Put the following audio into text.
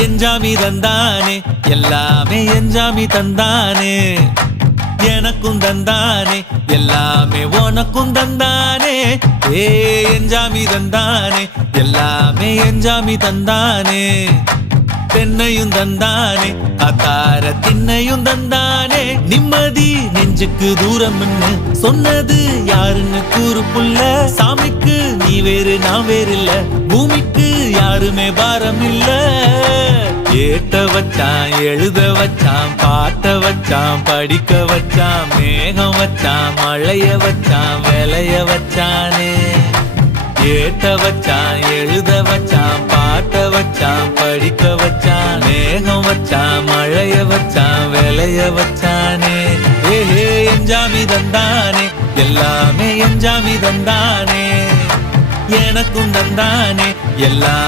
எஞ்சாமி தந்தானே எல்லாமே எஞ்சாமி தந்தானே எனக்கும் தந்தானே எல்லாமே உனக்கும் தந்தானே ஏ எஞ்சாமி தந்தானே எல்லாமே எஞ்சாமி தந்தானே தென்னையும் தந்தானே அத்தார திண்ணையும் தந்தானே நிம்மதி நெஞ்சுக்கு தூரம்னு சொன்னது யாருன்னு கூறு புள்ள சாமிக்கு நீ வேறு நான் வேறு இல்ல பூமிக்கு யாருமே பாரம் இல்ல ஏட்ட வச்சான் எழுத வச்சான் பாட்ட வச்சான் படிக்க வச்சான் மேகம் வச்சான் மழைய வச்சான் விளைய வச்சானே ஏட்ட வச்சான் எழுத வச்சான் பாட்ட வச்சான் படிக்க வச்சான் மேகம் வச்சான் மழைய வச்சான் விளைய வச்சானே ஏஹே எஞ்சாமி தந்தானே எல்லாமே எஞ்சாமி தந்தானே எனக்கும் தந்தானே எல்லாம்